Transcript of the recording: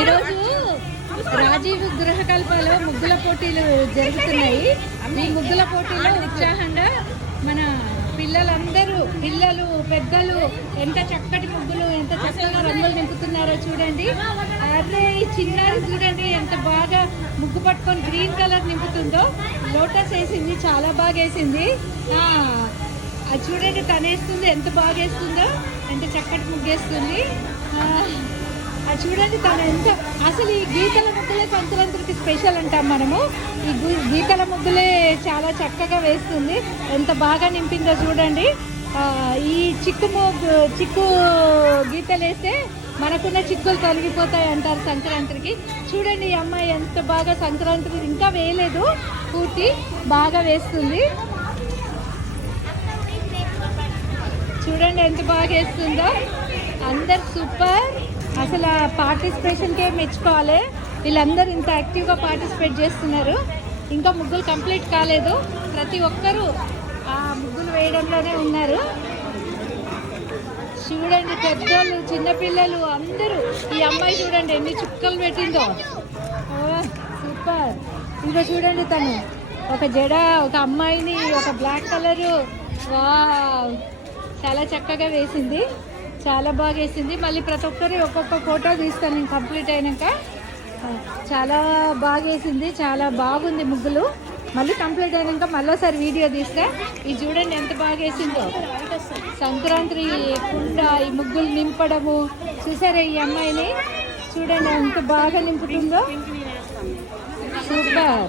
ఈరోజు రాజీవ్ గృహకల్పలో ముగ్గుల పోటీలు జరుగుతున్నాయి. ఈ ముగ్గుల పోటీలో ఉత్సాహంగా మన పిల్లలు పెద్దలు ఎంత చక్కటి ముగ్గులు, ఎంత చక్కగా రంగులు నింపుతున్నారో చూడండి. అదే ఈ చిన్నారి చూడండి ఎంత బాగా ముగ్గు పట్టుకొని గ్రీన్ కలర్ నింపుతుందో. లోటస్ వేసింది, చాలా బాగా వేసింది. అది చూడండి తను వేస్తుంది, ఎంత బాగా వేస్తుందో, ఎంత చక్కటి ముగ్గేస్తుంది. అది చూడండి తను ఎంత అసలు ఈ గీతల ముగ్గులే సంక్రాంతికి స్పెషల్ అంటాం మనము. ఈ గీతల ముగ్గులే చాలా చక్కగా వేస్తుంది, ఎంత బాగా నింపిందో చూడండి. ఈ చిక్కు గీతలు వేస్తే మనకున్న చిక్కులు తొలగిపోతాయి అంటారు సంక్రాంతికి. చూడండి ఈ అమ్మాయి ఎంత బాగా సంక్రాంతికి ఇంకా వేయలేదు, పూర్తి బాగా వేస్తుంది. చూడండి ఎంత బాగా వేస్తుందో. అందరు సూపర్. అసలు పార్టిసిపేషన్కే మెచ్చుకోవాలి. వీళ్ళందరూ ఇంత యాక్టివ్గా పార్టిసిపేట్ చేస్తున్నారు. ఇంకా ముగ్గులు కంప్లీట్ కాలేదు. ప్రతి ఒక్కరూ ఆ ముగ్గులు వేయడంలోనే ఉన్నారు. చూడండి పెద్దోళ్ళు చిన్నపిల్లలు అందరూ. ఈ అమ్మాయి చూడండి ఎన్ని చుక్కలు పెట్టిందో, సూపర్. ఇంకా చూడండి తను ఒక జడ, ఒక అమ్మాయిని, ఒక బ్లాక్ కలరు, వావ్ చాలా చక్కగా వేసింది, చాలా బాగా వేసింది. మళ్ళీ ప్రతి ఒక్కరు ఒక్కొక్క ఫోటో తీస్తాను నేను కంప్లీట్ అయినాక. చాలా బాగా వేసింది, చాలా బాగుంది ముగ్గులు. మళ్ళీ కంప్లీట్ అయినాక మళ్ళీసారి వీడియో తీస్తే. ఇది చూడండి ఎంత బాగా వేసిందో. సంక్రాంతి కుండ ఈ ముగ్గులు నింపడము చూసారా. ఈ అమ్మాయిని చూడండి ఎంత బాగా నింపుతుందో, సూపర్.